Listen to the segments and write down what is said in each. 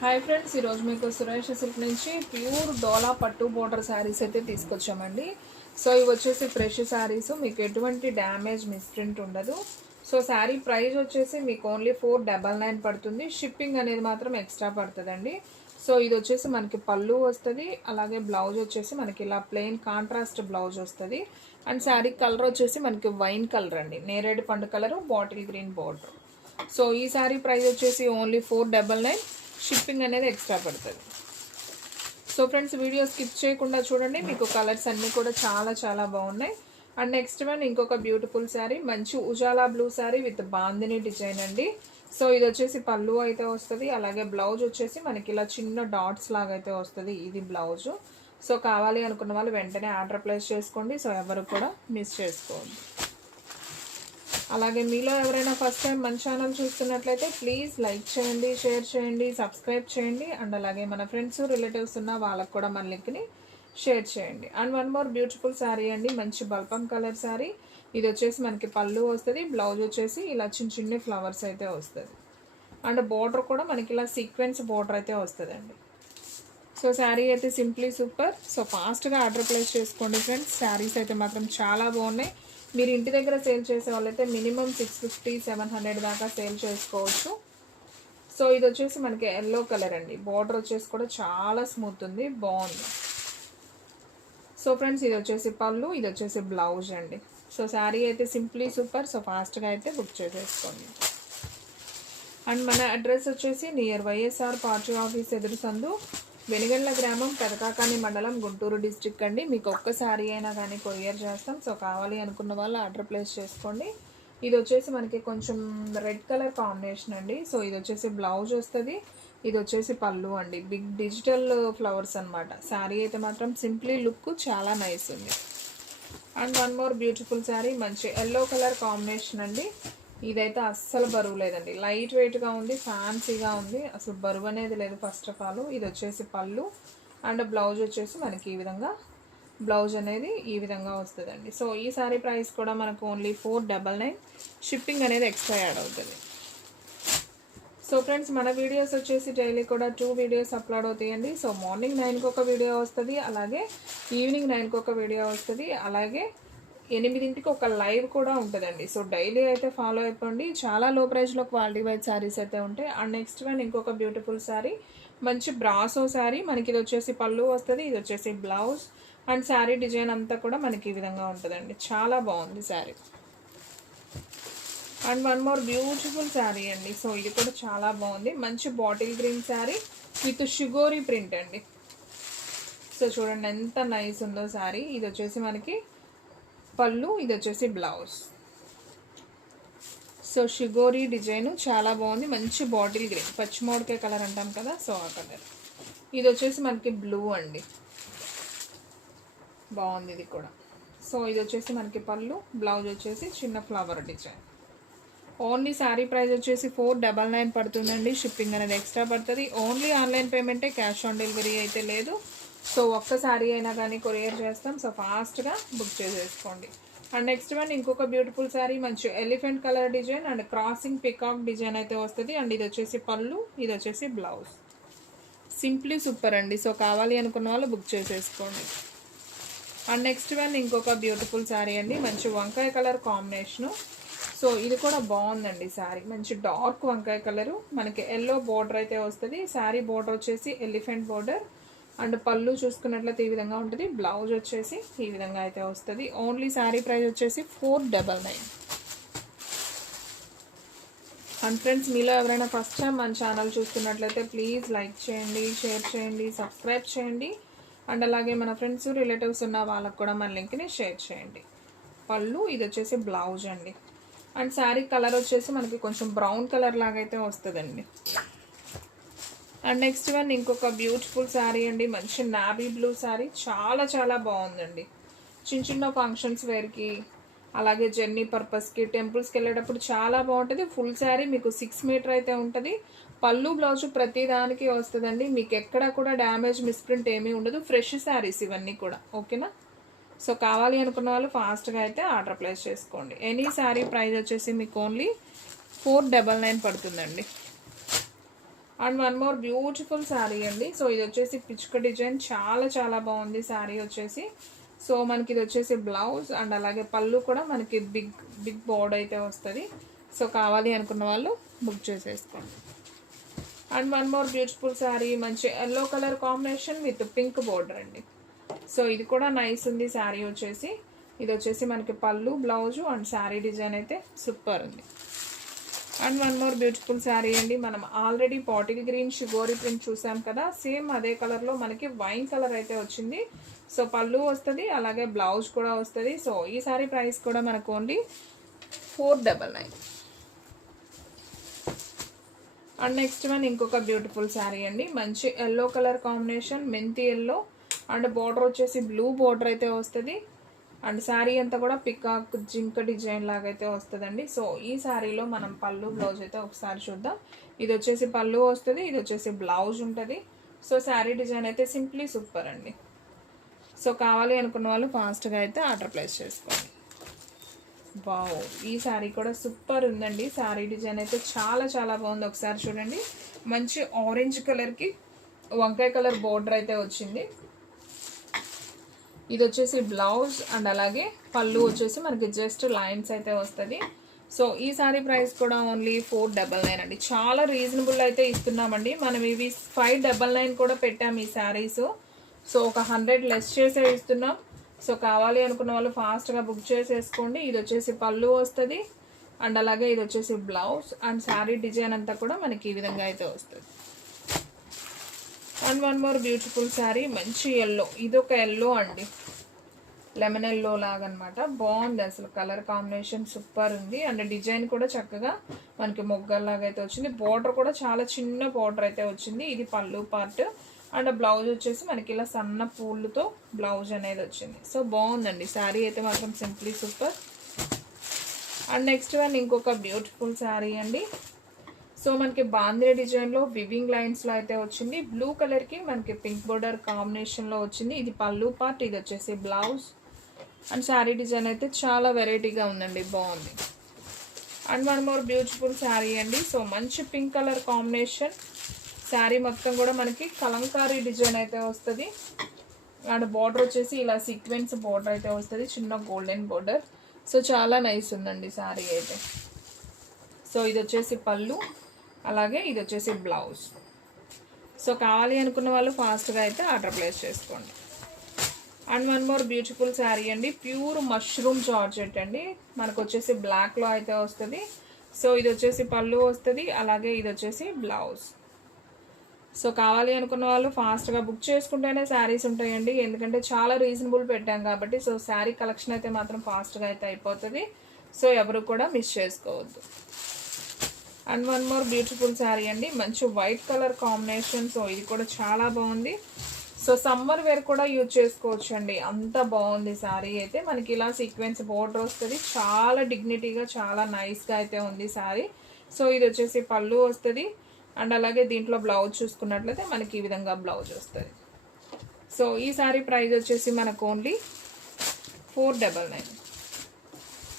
Hi friends, ఈరోజు మీకు Suresh silk నుంచి ప్యూర్ డోలా పట్టు బోర్డర్ శారీస్ అయితే తీసుకొచ్చామండి. సో ఇవి వచ్చేసి ఫ్రెష్ శారీస్, మీకు ఎటువంటి డ్యామేజ్ మిస్ప్రింట్ ఉండదు. సో శారీ ప్రైస్ వచ్చేసి మీకు ఓన్లీ 499 పడుతుంది. షిప్పింగ్ అనేది మాత్రం ఎక్స్ట్రా పడుతుందండి. సో ఇది వచ్చేసి మనకి పళ్ళు వస్తుంది, అలాగే బ్లౌజ్ వచ్చేసి మనకి ఇలా ప్లెయిన్ కాంట్రాస్ట్ బ్లౌజ్ వస్తుంది. అండ్ శారీ కలర్ వచ్చేసి మనకి వైన్ కలర్ అండి, నేరేడు పండు colour, bottle green border. So ఈ శారీ ప్రైస్ వచ్చేసి ఓన్లీ 499, షిప్పింగ్ అనేది ఎక్స్ట్రా పడుతుంది. సో ఫ్రెండ్స్, వీడియో స్కిప్ చేయకుండా చూడండి, మీకు కలర్స్ అన్నీ కూడా చాలా చాలా బాగున్నాయి. అండ్ నెక్స్ట్ వన్ ఇంకొక బ్యూటిఫుల్ శారీ, మంచి Ujala blue sari with bandhani design అండి. సో ఇది వచ్చేసి పళ్ళు అయితే వస్తుంది, అలాగే బ్లౌజ్ వచ్చేసి మనకి ఇలా చిన్న డాట్స్ లాగా అయితే వస్తుంది, ఇది బ్లౌజు. సో కావాలి అనుకున్న వాళ్ళు వెంటనే ఆర్డర్ ప్లేస్ చేసుకోండి. సో ఎవరు కూడా మిస్ చేసుకోండి. అలాగే మీలో ఎవరైనా ఫస్ట్ టైం మన ఛానల్ చూస్తున్నట్లయితే ప్లీజ్ లైక్ చేయండి, షేర్ చేయండి, సబ్స్క్రైబ్ చేయండి. అండ్ అలాగే మన ఫ్రెండ్స్ రిలేటివ్స్ ఉన్న వాళ్ళకు కూడా మన లింక్ని షేర్ చేయండి. And one more beautiful sari అండి, మంచి బల్పం కలర్ శారీ. ఇది వచ్చేసి మనకి పళ్ళు వస్తుంది, బ్లౌజ్ వచ్చేసి ఇలా చిన్న చిన్న ఫ్లవర్స్ అయితే వస్తుంది. అండ్ బోర్డర్ కూడా మనకి ఇలా సీక్వెన్స్ బోర్డర్ అయితే వస్తుందండి. సో శారీ అయితే సింప్లీ సూపర్. సో ఫాస్ట్గా ఆర్డర్ ప్లేస్ చేసుకోండి ఫ్రెండ్స్. శారీస్ అయితే మాత్రం చాలా బాగున్నాయి. మీరు ఇంటి దగ్గర సేల్ చేసే వాళ్ళైతే మినిమం 650-700 దాకా సేల్ చేసుకోవచ్చు. సో ఇది వచ్చేసి మనకి ఎల్లో కలర్ అండి, బార్డర్ వచ్చేసి కూడా చాలా స్మూత్ ఉంది, బాగుంది. సో ఫ్రెండ్స్, ఇది వచ్చేసి పళ్ళు, ఇది వచ్చేసి బ్లౌజ్ అండి. సో శారీ అయితే సింప్లీ సూపర్. సో ఫాస్ట్గా అయితే బుక్ చేసేసుకోండి. అండ్ మన అడ్రస్ వచ్చేసి నియర్ వైఎస్ఆర్ పార్టీ ఆఫీస్ ఎదురు సందు, వెనిగండ్ల గ్రామం, పెదకాకాని మండలం, గుంటూరు డిస్ట్రిక్ట్ అండి. మీకు ఒక్క శారీ అయినా కానీ కొరియర్ చేస్తాం. సో కావాలి అనుకున్న వాళ్ళు ఆర్డర్ ప్లేస్ చేసుకోండి. ఇది వచ్చేసి మనకి కొంచెం రెడ్ కలర్ కాంబినేషన్ అండి. సో ఇది వచ్చేసి బ్లౌజ్ వస్తుంది, ఇది వచ్చేసి పళ్ళు అండి. బిగ్ డిజిటల్ ఫ్లవర్స్ అనమాట. శారీ అయితే మాత్రం సింప్లీ లుక్ చాలా నైస్ ఉంది. And one more beautiful sari, మంచి ఎల్లో కలర్ కాంబినేషన్ అండి. ఇదైతే అస్సలు బరువు లేదండి, లైట్ వెయిట్గా ఉంది, ఫ్యాన్సీగా ఉంది, అసలు బరువు అనేది లేదు ఫస్ట్ ఆఫ్ ఆల్. ఇది వచ్చేసి పళ్ళు అండ్ బ్లౌజ్ వచ్చేసి మనకి ఈ విధంగా బ్లౌజ్ అనేది ఈ విధంగా వస్తుందండి. సో ఈ సారీ ప్రైస్ కూడా మనకు ఓన్లీ 499, షిప్పింగ్ అనేది ఎక్స్ట్రా యాడ్ అవుతుంది. సో ఫ్రెండ్స్, మన వీడియోస్ వచ్చేసి డైలీ కూడా 2 వీడియోస్ అప్లోడ్ అవుతాయండి. సో మార్నింగ్ 9కి ఒక వీడియో వస్తుంది, అలాగే ఈవినింగ్ 9కి ఒక వీడియో వస్తుంది, అలాగే 8ంటికి ఒక లైవ్ కూడా ఉంటుందండి. సో డైలీ అయితే ఫాలో అయిపోండి. చాలా లో ప్రైస్లో క్వాలిటీ వైజ్ శారీస్ అయితే ఉంటాయి. అండ్ నెక్స్ట్ వన్ ఇంకొక బ్యూటిఫుల్ శారీ, మంచి బ్రాసో శారీ. మనకి ఇది వచ్చేసి పళ్ళు వస్తుంది, ఇది వచ్చేసి బ్లౌజ్. అండ్ శారీ డిజైన్ అంతా కూడా మనకి ఈ విధంగా ఉంటుందండి, చాలా బాగుంది sari. And one more beautiful sari అండి. సో ఇది కూడా చాలా బాగుంది, మంచి బాటిల్ గ్రీన్ శారీ విత్ షుగోరీ ప్రింట్ అండి. సో చూడండి ఎంత నైస్ ఉందో శారీ. ఇది వచ్చేసి మనకి పళ్ళు, ఇది వచ్చేసి బ్లౌజ్. సో షుగోరీ డిజైన్ చాలా బాగుంది, మంచి బాటిల్ గ్రీన్, పచ్చిమోడికాయ కలర్ అంటాం కదా, సో ఆ కలర్. ఇది వచ్చేసి మనకి బ్లూ అండి, బాగుంది ఇది కూడా. సో ఇది వచ్చేసి మనకి పళ్ళు, బ్లౌజ్ వచ్చేసి చిన్న flower design. Only sari price వచ్చేసి 499 పడుతుందండి. షిప్పింగ్ అనేది ఎక్స్ట్రా పడుతుంది. ఓన్లీ ఆన్లైన్ పేమెంటే, క్యాష్ ఆన్ డెలివరీ అయితే లేదు. సో ఒక్క శారీ అయినా కానీ కొరియర్ చేస్తాం. సో ఫాస్ట్గా బుక్ చేసేసుకోండి. అండ్ నెక్స్ట్ వన్ ఇంకొక బ్యూటిఫుల్ శారీ, మంచి elephant colour design and crossing peacock design అయితే వస్తుంది. అండ్ ఇది వచ్చేసి పళ్ళు, ఇది వచ్చేసి బ్లౌజ్. సింప్లీ సూపర్ అండి. సో కావాలి అనుకున్న వాళ్ళు బుక్ చేసేసుకోండి. అండ్ నెక్స్ట్ వన్ ఇంకొక బ్యూటిఫుల్ శారీ అండి, మంచి వంకాయ కలర్ కాంబినేషను. సో ఇది కూడా బాగుందండి శారీ, మంచి డార్క్ వంకాయ కలరు, మనకి ఎల్లో బోర్డర్ అయితే వస్తుంది. శారీ బోర్డర్ వచ్చేసి ఎలిఫెంట్ బోర్డర్. అండ్ పళ్ళు చూసుకున్నట్లయితే ఈ విధంగా ఉంటుంది, బ్లౌజ్ వచ్చేసి ఈ విధంగా అయితే వస్తుంది. ఓన్లీ శారీ ప్రైస్ వచ్చేసి 499. అండ్ ఫ్రెండ్స్, మీలో ఎవరైనా ఫస్ట్ టైం మన ఛానల్ చూస్తున్నట్లయితే ప్లీజ్ లైక్ చేయండి, షేర్ చేయండి, సబ్స్క్రైబ్ చేయండి. అండ్ అలాగే మన ఫ్రెండ్స్ రిలేటివ్స్ ఉన్న వాళ్ళకు కూడా మన లింక్ని షేర్ చేయండి. పళ్ళు, ఇది వచ్చేసి బ్లౌజ్ అండి. అండ్ శారీ కలర్ వచ్చేసి మనకి కొంచెం బ్రౌన్ కలర్ లాగా అయితే వస్తుందండి. అండ్ నెక్స్ట్ వన్ ఇంకొక బ్యూటిఫుల్ శారీ అండి, మంచి నావీ బ్లూ శారీ, చాలా చాలా బాగుందండి. చిన్న చిన్న ఫంక్షన్స్ వేర్కి, అలాగే జర్నీ పర్పస్కి, టెంపుల్స్కి వెళ్ళేటప్పుడు చాలా బాగుంటుంది. ఫుల్ శారీ మీకు 6 మీటర్ అయితే ఉంటుంది. పళ్ళు బ్లౌజ్ ప్రతి దానికి వస్తుందండి, మీకు ఎక్కడ కూడా డ్యామేజ్ మిస్ప్రింట్ ఏమీ ఉండదు. ఫ్రెష్ శారీస్ ఇవన్నీ కూడా, ఓకేనా. సో కావాలి అనుకున్న వాళ్ళు ఫాస్ట్గా అయితే ఆర్డర్ ప్లేస్ చేసుకోండి. ఎనీ శారీ ప్రైస్ వచ్చేసి మీకు ఓన్లీ 499 పడుతుందండి. And one more beautiful sari అండి. సో ఇది వచ్చేసి పిచ్చుక డిజైన్, చాలా చాలా బాగుంది శారీ వచ్చేసి. సో మనకి ఇది వచ్చేసి బ్లౌజ్ అండ్ అలాగే పళ్ళు కూడా మనకి బిగ్ బోర్డర్ అయితే వస్తుంది. సో కావాలి అనుకున్న వాళ్ళు బుక్ చేసేసుకోండి. And one more beautiful sari, మంచి yellow colour combination with pink border అండి. సో ఇది కూడా నైస్ ఉంది శారీ వచ్చేసి. ఇది వచ్చేసి మనకి పళ్ళు, బ్లౌజు అండ్ శారీ డిజైన్ అయితే సూపర్ ఉంది. And one more beautiful sari అండి. మనం ఆల్రెడీ బాటిల్ గ్రీన్ షిగోరి ప్రింట్ చూసాం కదా, సేమ్ అదే కలర్లో మనకి వైన్ కలర్ అయితే వచ్చింది. సో పళ్ళు వస్తుంది, అలాగే బ్లౌజ్ కూడా వస్తుంది. సో ఈ శారీ ప్రైస్ కూడా మనకు ఓన్లీ 499. అండ్ నెక్స్ట్ వన్ ఇంకొక బ్యూటిఫుల్ శారీ అండి. మంచి ఎల్లో కలర్ కాంబినేషన్, మెంతి ఎల్లో అండ్ బార్డర్ వచ్చేసి బ్లూ బార్డర్ అయితే వస్తుంది. అండ్ శారీ అంతా కూడా పికాక్ జింక డిజైన్ లాగా అయితే వస్తుందండి. సో ఈ శారీలో మనం పళ్ళు బ్లౌజ్ అయితే ఒకసారి చూద్దాం. ఇది వచ్చేసి పళ్ళు వస్తుంది, ఇది వచ్చేసి బ్లౌజ్ ఉంటుంది. సో శారీ డిజైన్ అయితే సింప్లీ సూపర్ అండి. సో కావాలి అనుకున్న వాళ్ళు ఫాస్ట్గా అయితే ఆర్డర్ ప్లేస్ చేసుకోండి. వావ్, ఈ శారీ కూడా సూపర్ ఉందండి. శారీ డిజైన్ అయితే చాలా చాలా బాగుంది. ఒకసారి చూడండి, మంచి ఆరెంజ్ కలర్కి వంకాయ కలర్ బోర్డర్ అయితే వచ్చింది. ఇది వచ్చేసి బ్లౌజ్ అండ్ అలాగే పళ్ళు వచ్చేసి మనకి జస్ట్ లైన్స్ అయితే వస్తుంది. సో ఈ సారీ ప్రైస్ కూడా ఓన్లీ 499 అండి. చాలా రీజనబుల్ అయితే ఇస్తున్నామండి. మనం ఇవి 599 కూడా పెట్టాము ఈ శారీస్. సో ఒక 100 లెస్ చేసే ఇస్తున్నాం. సో కావాలి అనుకున్న వాళ్ళు ఫాస్ట్గా బుక్ చేసేసుకోండి. ఇది వచ్చేసి పళ్ళు వస్తుంది అండ్ అలాగే ఇది వచ్చేసి బ్లౌజ్ అండ్ శారీ డిజైన్ అంతా కూడా మనకి ఈ విధంగా అయితే వస్తుంది. And one more beautiful sari, మంచి ఎల్లో, ఇది ఒక ఎల్లో అండి, లెమన్ ఎల్లో లాగా అనమాట. బాగుంది అసలు, కలర్ కాంబినేషన్ సూపర్ ఉంది. అండ్ డిజైన్ కూడా చక్కగా మనకి మొగ్గల్లాగా అయితే వచ్చింది. బార్డర్ కూడా చాలా చిన్న బార్డర్ అయితే వచ్చింది. ఇది పళ్ళు పార్ట్ అండ్ బ్లౌజ్ వచ్చేసి మనకి ఇలా సన్న పూలతో బ్లౌజ్ అనేది వచ్చింది. సో బాగుందండి శారీ అయితే మాత్రం simply super. And next one ఇంకొక బ్యూటిఫుల్ శారీ అండి. సో మనకి బాంద్రే డిజైన్లో వివింగ్ లైన్స్లో అయితే వచ్చింది. బ్లూ కలర్కి మనకి పింక్ బోర్డర్ కాంబినేషన్లో వచ్చింది. ఇది పళ్ళు పార్ట్, ఇది వచ్చేసి బ్లౌజ్ అండ్ శారీ డిజైన్ అయితే చాలా వెరైటీగా ఉందండి, బాగుంది. And one more beautiful sari అండి. సో మంచి పింక్ కలర్ కాంబినేషన్, శారీ మొత్తం కూడా మనకి కలంకారీ డిజైన్ అయితే వస్తుంది. అండ్ బార్డర్ వచ్చేసి ఇలా సీక్వెన్స్ బార్డర్ అయితే వస్తుంది, చిన్న గోల్డెన్ బార్డర్. సో చాలా నైస్ ఉందండి శారీ అయితే. సో ఇది వచ్చేసి పళ్ళు, అలాగే ఇది వచ్చేసి బ్లౌజ్. సో కావాలి అనుకున్న వాళ్ళు ఫాస్ట్గా అయితే ఆర్డర్ ప్లేస్ చేసుకోండి. And one more beautiful sari అండి. ప్యూర్ మష్రూమ్ జార్జెట్ అండి, మనకు వచ్చేసి బ్లాక్లో అయితే వస్తుంది. సో ఇది వచ్చేసి పళ్ళు వస్తుంది, అలాగే ఇది వచ్చేసి బ్లౌజ్. సో కావాలి అనుకున్న వాళ్ళు ఫాస్ట్గా బుక్ చేసుకుంటేనే శారీస్ ఉంటాయండి, ఎందుకంటే చాలా రీజనబుల్ పెట్టాం కాబట్టి. సో శారీ కలెక్షన్ అయితే మాత్రం ఫాస్ట్గా అయితే అయిపోతుంది. సో ఎవరు కూడా మిస్ చేసుకోవద్దు. And one more beautiful sari అండి, మంచి వైట్ కలర్ కాంబినేషన్. సో ఇది కూడా చాలా బాగుంది. సో సమ్మర్ వేర్ కూడా యూజ్ చేసుకోవచ్చు అండి, అంత బాగుంది శారీ అయితే. మనకి ఇలా సీక్వెన్స్ బోర్డర్ వస్తుంది, చాలా డిగ్నిటీగా చాలా నైస్గా అయితే ఉంది శారీ. సో ఇది వచ్చేసి పళ్ళు వస్తుంది అండ్ అలాగే దీంట్లో బ్లౌజ్ చూసుకున్నట్లయితే మనకి ఈ విధంగా బ్లౌజ్ వస్తుంది. సో ఈ శారీ ప్రైస్ వచ్చేసి మనకు only 499.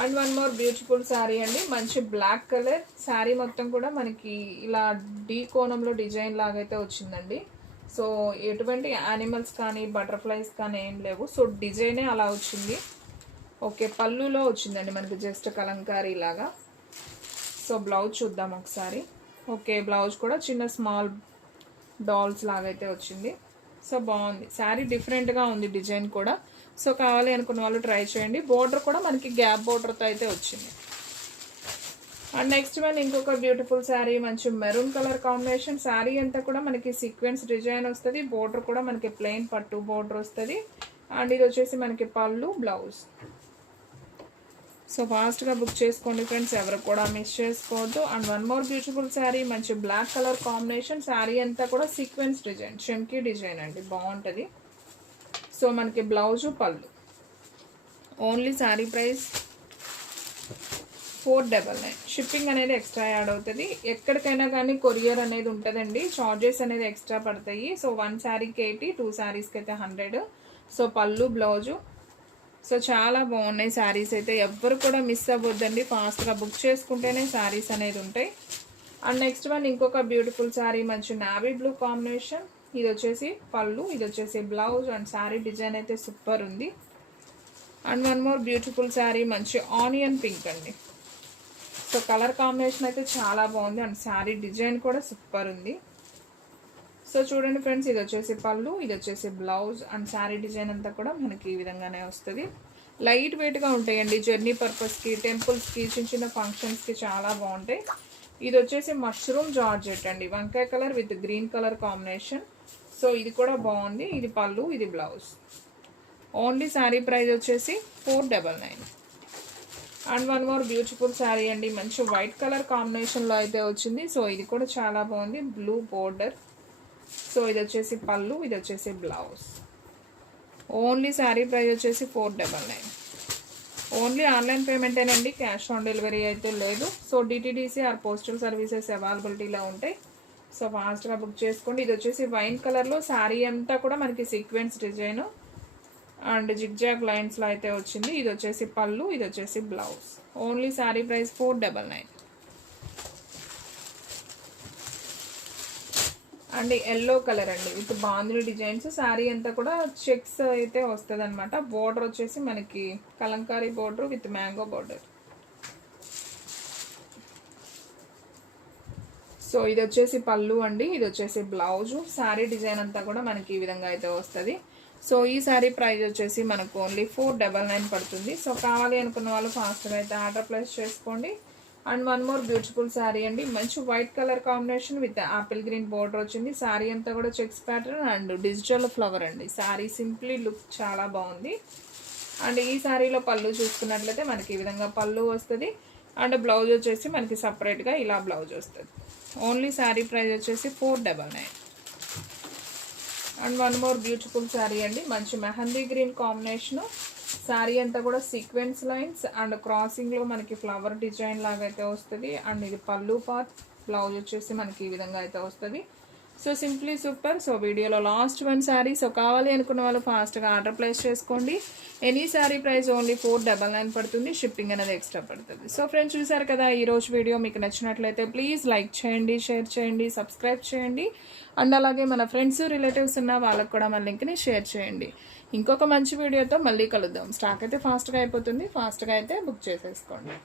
And one more beautiful sari అండి, మంచి బ్లాక్ కలర్ శారీ మొత్తం కూడా మనకి ఇలా డీ కోణంలో డిజైన్ లాగైతే వచ్చిందండి. సో ఎటువంటి యానిమల్స్ కానీ బటర్ఫ్లైస్ కానీ ఏం లేవు. సో డిజైనే అలా వచ్చింది. ఓకే, పళ్ళులో వచ్చిందండి మనకి జస్ట్ కలంకారీ లాగా. సో బ్లౌజ్ చూద్దాం ఒకసారి. ఓకే, బ్లౌజ్ కూడా చిన్న స్మాల్ డాల్స్ లాగైతే వచ్చింది. సో బాగుంది శారీ, డిఫరెంట్గా ఉంది డిజైన్ కూడా. సో కావాలి అనుకున్న వాళ్ళు ట్రై చేయండి. బోర్డర్ కూడా మనకి గ్యాప్ బోర్డర్తో అయితే వచ్చింది. అండ్ నెక్స్ట్ వన్ ఇంకొక బ్యూటిఫుల్ శారీ, మంచి మెరూన్ కలర్ కాంబినేషన్. శారీ అంతా కూడా మనకి సీక్వెన్స్ డిజైన్ వస్తుంది. బోర్డర్ కూడా మనకి ప్లెయిన్ పట్టు బోర్డర్ వస్తుంది. అండ్ ఇది వచ్చేసి మనకి పళ్ళు, బ్లౌజ్. సో ఫాస్ట్గా బుక్ చేసుకోండి ఫ్రెండ్స్, ఎవరు కూడా మిస్ చేసుకోవద్దు. And one more beautiful sari, మంచి బ్లాక్ కలర్ కాంబినేషన్. శారీ అంతా కూడా సీక్వెన్స్ డిజైన్, చెంకీ డిజైన్ అండి, బాగుంటుంది. సో మనకి బ్లౌజు, పళ్ళు. Only sari price 499. షిప్పింగ్ అనేది ఎక్స్ట్రా యాడ్ అవుతుంది. ఎక్కడికైనా కానీ కొరియర్ అనేది ఉంటుందండి, చార్జెస్ అనేది ఎక్స్ట్రా పడతాయి. సో 1 శారీకి 80, 2 శారీస్కి అయితే 100. సో పళ్ళు, బ్లౌజు. సో చాలా బాగున్నాయి శారీస్ అయితే, ఎవ్వరు కూడా మిస్ అవ్వద్దండి. ఫాస్ట్గా బుక్ చేసుకుంటేనే శారీస్ అనేది ఉంటాయి. అండ్ నెక్స్ట్ వన్ ఇంకొక బ్యూటిఫుల్ శారీ, మంచి నావీ బ్లూ కాంబినేషన్. ఇది వచ్చేసి పళ్ళు, ఇది వచ్చేసి బ్లౌజ్. అండ్ శారీ డిజైన్ అయితే సూపర్ ఉంది. And one more beautiful sari, మంచి ఆనియన్ పింక్ అండి. సో కలర్ కాంబినేషన్ అయితే చాలా బాగుంది. అండ్ శారీ డిజైన్ కూడా సూపర్ ఉంది. సో చూడండి ఫ్రెండ్స్, ఇది వచ్చేసి పళ్ళు, ఇది వచ్చేసి బ్లౌజ్. అండ్ శారీ డిజైన్ అంతా కూడా మనకి ఈ విధంగానే వస్తుంది. లైట్ వెయిట్గా ఉంటాయండి. జర్నీ పర్పస్కి, టెంపుల్స్కి, చిన్న చిన్న ఫంక్షన్స్కి చాలా బాగుంటాయి. ఇది వచ్చేసి మష్రూమ్ జార్జెట్ అండి, వంకాయ colour with green colour combination. So ఇది కూడా బాగుంది. ఇది పళ్ళు, ఇది బ్లౌజ్. ఓన్లీ శారీ ప్రైస్ వచ్చేసి 499. And one more beautiful sari అండి, మంచి వైట్ కలర్ కాంబినేషన్లో అయితే వచ్చింది. సో ఇది కూడా చాలా బాగుంది, బ్లూ బోర్డర్. సో ఇది వచ్చేసి పళ్ళు, ఇది వచ్చేసి బ్లౌజ్. ఓన్లీ శారీ ప్రైస్ వచ్చేసి 499. ఓన్లీ ఆన్లైన్ పేమెంటేనండి, క్యాష్ ఆన్ డెలివరీ అయితే లేదు. So DTDC or postal services అవైలబిలిటీలో ఉంటాయి. సో ఫాస్ట్గా బుక్ చేసుకోండి. ఇది వచ్చేసి వైన్ కలర్లో శారీ అంతా కూడా మనకి సీక్వెన్స్ డిజైన్ అండ్ జిగ్జాగ్ లైన్స్లో అయితే వచ్చింది. ఇది వచ్చేసి పళ్ళు, ఇది వచ్చేసి blouse. Only sari price 499. And yellow colour అండి విత్ బాందిని డిజైన్స్. శారీ అంతా కూడా చెక్స్ అయితే వస్తుంది అనమాట. బోర్డర్ వచ్చేసి మనకి Kalamkari border with mango border. So ఇది వచ్చేసి పళ్ళు అండి, ఇది వచ్చేసి బ్లౌజు. శారీ డిజైన్ అంతా కూడా మనకి ఈ విధంగా అయితే వస్తుంది. సో ఈ శారీ ప్రైస్ వచ్చేసి మనకు ఓన్లీ 499 పడుతుంది. సో కావాలి అనుకున్న వాళ్ళు ఫాస్ట్గా అయితే ఆర్డర్ ప్లేస్ చేసుకోండి. And one more beautiful sari అండి, మంచి white colour combination with apple green border వచ్చింది. శారీ అంతా కూడా checks pattern and digital flower అండి. శారీ సింప్లీ లుక్ చాలా బాగుంది. అండ్ ఈ శారీలో పళ్ళు చూసుకున్నట్లయితే మనకి ఈ విధంగా పళ్ళు వస్తుంది. అండ్ బ్లౌజ్ వచ్చేసి మనకి సపరేట్గా ఇలా బ్లౌజ్ వస్తుంది. ఓన్లీ శారీ ప్రైస్ వచ్చేసి 499. And one more beautiful sari అండి, మంచి మెహందీ గ్రీన్ కాంబినేషను. శారీ అంతా కూడా సీక్వెన్స్ లైన్స్ అండ్ క్రాసింగ్లో మనకి ఫ్లవర్ డిజైన్ లాగా అయితే వస్తుంది. అండ్ ఇది పళ్ళు పార్ట్, బ్లౌజ్ వచ్చేసి మనకి ఈ విధంగా అయితే వస్తుంది. So simply super. సో వీడియోలో లాస్ట్ వన్ శారీ. సో కావాలి అనుకున్న వాళ్ళు ఫాస్ట్గా ఆర్డర్ ప్లేస్ చేసుకోండి. ఎనీ శారీ ప్రైస్ ఓన్లీ 499 పడుతుంది. షిప్పింగ్ అనేది ఎక్స్ట్రా పడుతుంది. సో ఫ్రెండ్స్ చూసారు కదా, ఈరోజు వీడియో మీకు నచ్చినట్లయితే ప్లీజ్ లైక్ చేయండి, షేర్ చేయండి, సబ్స్క్రైబ్ చేయండి. అండ్ అలాగే మన ఫ్రెండ్స్, రిలేటివ్స్ ఉన్న వాళ్ళకు కూడా మన లింక్ని షేర్ చేయండి. ఇంకొక మంచి వీడియోతో మళ్ళీ కలుద్దాం. స్టాక్ అయితే ఫాస్ట్గా అయిపోతుంది. ఫాస్ట్గా అయితే బుక్ చేసేసుకోండి.